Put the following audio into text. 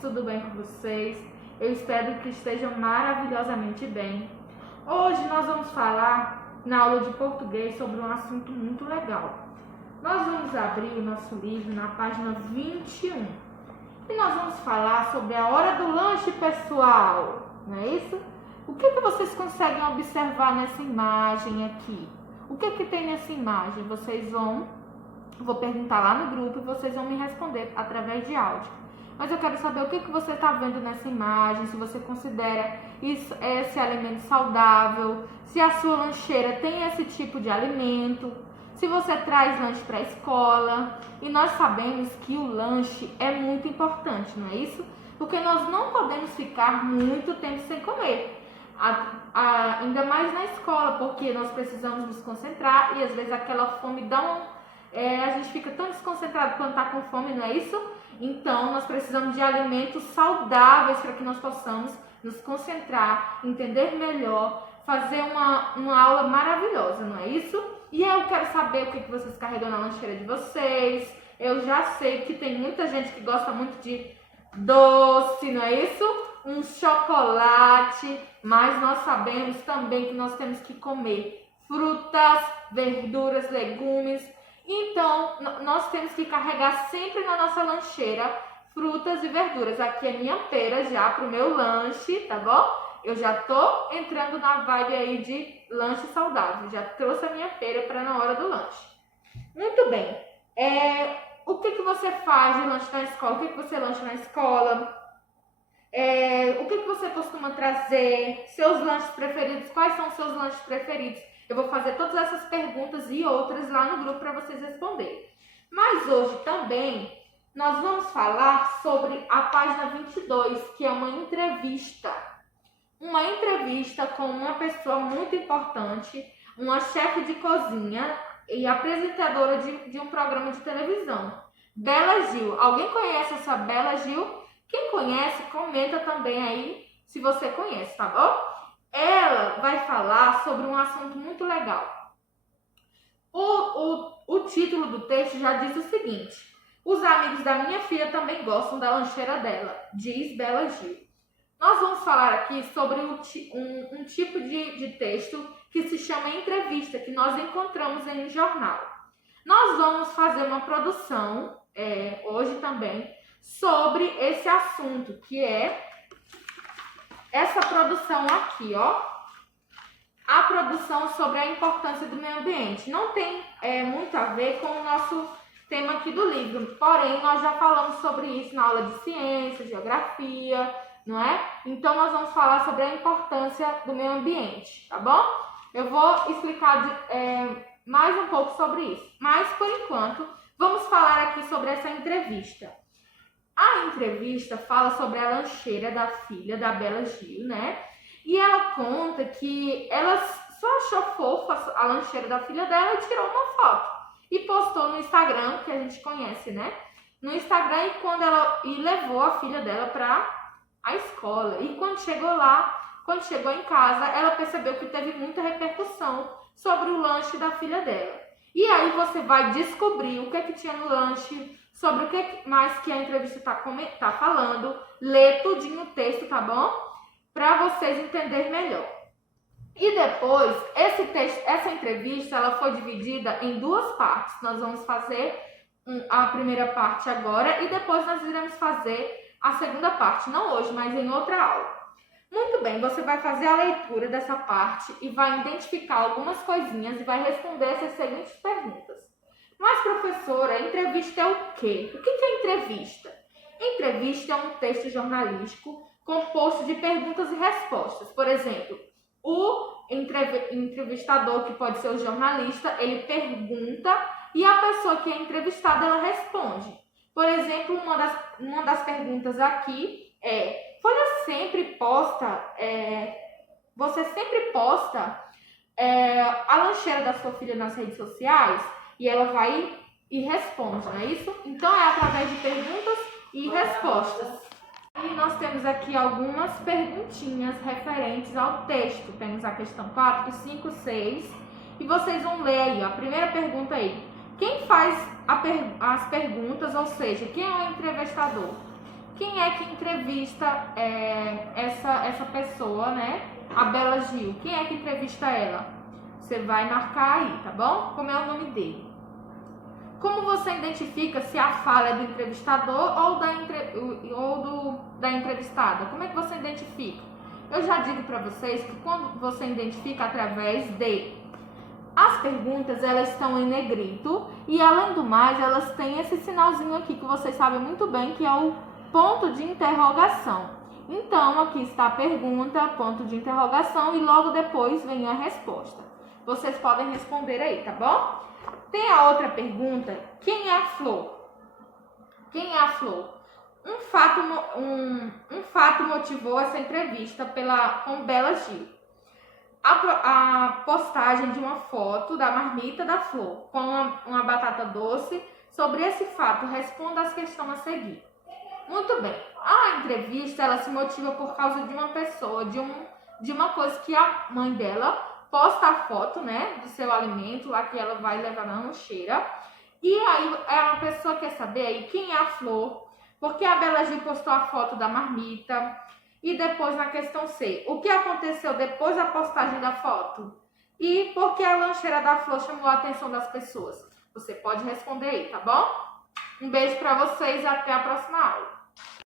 tudo bem com vocês? Eu espero que estejam maravilhosamente bem. Hoje nós vamos falar na aula de português sobre um assunto muito legal. Nós vamos abrir o nosso livro na página 21 e nós vamos falar sobre a hora do lanche pessoal, não é isso? O que vocês conseguem observar nessa imagem aqui? O que tem nessa imagem? Vou perguntar lá no grupo e vocês vão me responder através de áudio. Mas eu quero saber o que você está vendo nessa imagem, se você considera esse alimento saudável, se a sua lancheira tem esse tipo de alimento, se você traz lanche para a escola. E nós sabemos que o lanche é muito importante, não é isso? Porque nós não podemos ficar muito tempo sem comer. Ainda mais na escola, porque nós precisamos nos concentrar e às vezes aquela fome a gente fica tão desconcentrado quando está com fome, não é isso? Então nós precisamos de alimentos saudáveis para que nós possamos nos concentrar, entender melhor, fazer uma aula maravilhosa, não é isso? E eu quero saber o que vocês carregam na lancheira de vocês. Eu já sei que tem muita gente que gosta muito de doce, não é isso? Um chocolate, mas nós sabemos também que nós temos que comer frutas, verduras, legumes. Então, nós temos que carregar sempre na nossa lancheira frutas e verduras. Aqui é minha pera já para o meu lanche, tá bom? Eu já tô entrando na vibe aí de lanche saudável. Já trouxe a minha pera para na hora do lanche. Muito bem. O que você faz de lanche na escola? O que você lancha na escola? O que você costuma trazer? Seus lanches preferidos? Quais são os seus lanches preferidos? Eu vou fazer todas essas perguntas e outras lá no grupo para vocês responderem. Mas hoje também nós vamos falar sobre a página 22, que é uma entrevista. Uma entrevista com uma pessoa muito importante, uma chefe de cozinha e apresentadora de um programa de televisão. Bela Gil. Alguém conhece essa Bela Gil? Quem conhece, comenta também aí se você conhece, tá bom? Ela vai falar sobre um assunto muito legal. O título do texto já diz o seguinte: os amigos da minha filha também gostam da lancheira dela, diz Bela Gil. Nós vamos falar aqui sobre um tipo de texto que se chama entrevista, que nós encontramos em um jornal. Nós vamos fazer uma produção hoje também sobre esse assunto, que é essa produção aqui, ó. A produção sobre a importância do meio ambiente. Não tem muito a ver com o nosso tema aqui do livro, porém nós já falamos sobre isso na aula de ciência, geografia, não é? Então nós vamos falar sobre a importância do meio ambiente, tá bom? Eu vou explicar mais um pouco sobre isso, mas por enquanto vamos falar aqui sobre essa entrevista. A entrevista fala sobre a lancheira da filha da Bela Gil, né? E ela conta que ela só achou fofa a lancheira da filha dela e tirou uma foto. E postou no Instagram, que a gente conhece, né? No Instagram, e levou a filha dela para a escola. E quando chegou em casa, ela percebeu que teve muita repercussão sobre o lanche da filha dela. E aí você vai descobrir o que tinha no lanche, sobre o que mais que a entrevista tá falando, lê tudinho o texto, tá bom? Para vocês entenderem melhor. E depois, essa entrevista, ela foi dividida em duas partes. Nós vamos fazer a primeira parte agora e depois nós iremos fazer a segunda parte, não hoje, mas em outra aula. Muito bem, você vai fazer a leitura dessa parte e vai identificar algumas coisinhas e vai responder essas seguintes perguntas. Mas, professora, entrevista é o quê? O que é entrevista? Entrevista é um texto jornalístico composto de perguntas e respostas. Por exemplo, o entrevistador, que pode ser o jornalista, ele pergunta e a pessoa que é entrevistada, ela responde. Por exemplo, uma das perguntas aqui você sempre posta a lancheira da sua filha nas redes sociais? E ela vai e responde, não é isso? Então é através de perguntas e respostas. E nós temos aqui algumas perguntinhas referentes ao texto. Temos a questão 4, 5, 6. E vocês vão ler aí, ó, a primeira pergunta aí. Quem faz as perguntas, ou seja, quem é o entrevistador? Quem é que entrevista essa pessoa, né? A Bela Gil. Quem é que entrevista ela? Você vai marcar aí, tá bom? Como é o nome dele. Como você identifica se a fala é do entrevistador ou da entrevistada? Como é que você identifica? Eu já digo para vocês que quando você identifica através de... As perguntas, elas estão em negrito e, além do mais, elas têm esse sinalzinho aqui que vocês sabem muito bem, que é o ponto de interrogação. Então, aqui está a pergunta, ponto de interrogação, e logo depois vem a resposta. Vocês podem responder aí, tá bom? Tem a outra pergunta, quem é a Flor? Quem é a Flor? Um fato motivou essa entrevista com Bela Gil. A postagem de uma foto da marmita da Flor com uma batata doce. Sobre esse fato, responda as questões a seguir. Muito bem. A entrevista, ela se motiva por causa de uma pessoa, de uma coisa que a mãe dela posta a foto, né, do seu alimento, lá que ela vai levar na lancheira. E aí a pessoa quer saber aí quem é a Flor, porque a Bela Gil postou a foto da marmita. E depois na questão C, o que aconteceu depois da postagem da foto? E por que a lancheira da Flor chamou a atenção das pessoas? Você pode responder aí, tá bom? Um beijo para vocês e até a próxima aula.